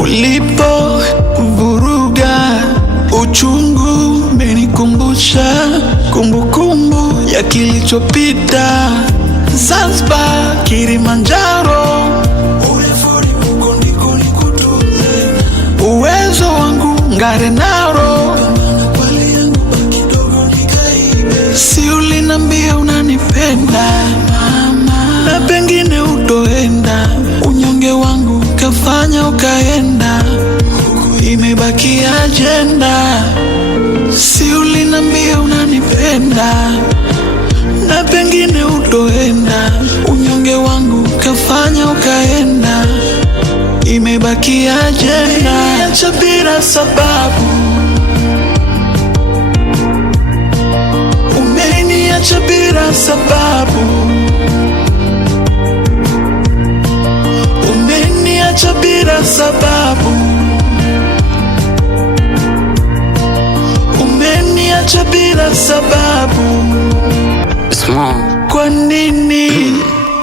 Ulipo vuruga uchungu, menikumbusha kumbukumbu ya kilichopita. Zanzibar, Kilimanjaro, urefuri huko ndiko nikutunze. Uwezo wangu ngare naro, pale yangu baki dogo nikaibe. Si ulinambia unanipenda mama, na pengine utoenda. Unyonge wangu kafanya ukaenda, huku imebaki ajenda. Si ulinambia unanipenda, na pengine utoenda. Unyonge wangu kafanya ukaenda, imebaki ajenda. Acha bila sababu, umeniacha bila sababu, umeniacha bila sababu, umeniacha bila sababu. Kwa nini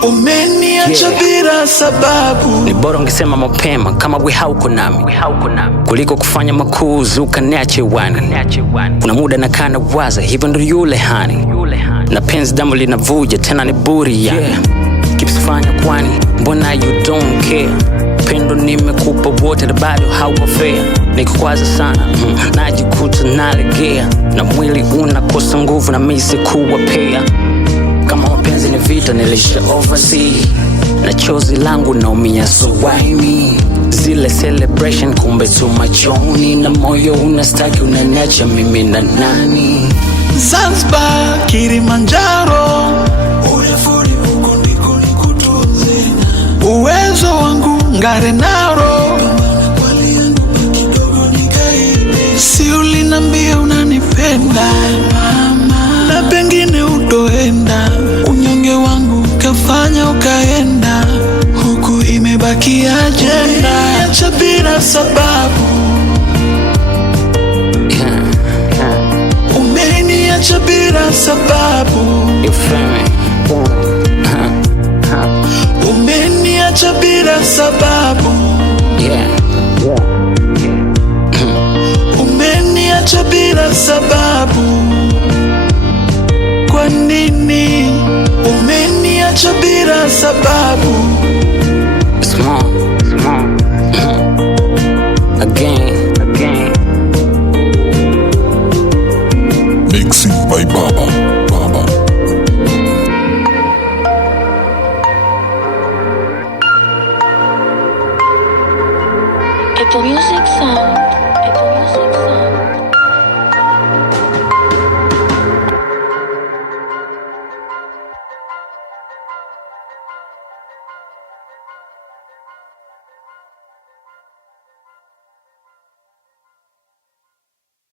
umeniacha bila sababu? Ni bora ungesema mapema kama we hauko nami, kuliko kufanya makuzi ukaniache wani. Kuna muda nakaa nawaza, hivyo ndo yule hani, na penzi damu linavuja tena ni buri yani. Kipsifanya kwani mbona you don't care? Pendo nimekupa wote na bado hauko fair. Nikukwaza sana najikuta nalegea, na mwili unakosa nguvu na misi kuwa pea. Kama mapenzi ni vita nilisha oversee, na chozi langu naumia so why me? Zile celebration kumbe tu machoni, na moyo unastaki unaniacha mimi na nani? Zanzibar, Kilimanjaro, urefuri huko ndiko nikutunze. Uwezo wangu ngare naro, pale yangu baki dogo nikaibe. Si ulinambia unanipenda mama, na pengine utoenda. Unyonge wangu kafanya ukaenda, huku imebaki ajenda. Acha bila sababu, umeniacha bila sababu, umeniacha bila sababu, umeniacha bila sababu. Kwa nini umeniacha bila sababu? Again. Mixing by Baba. Apple Music Sound.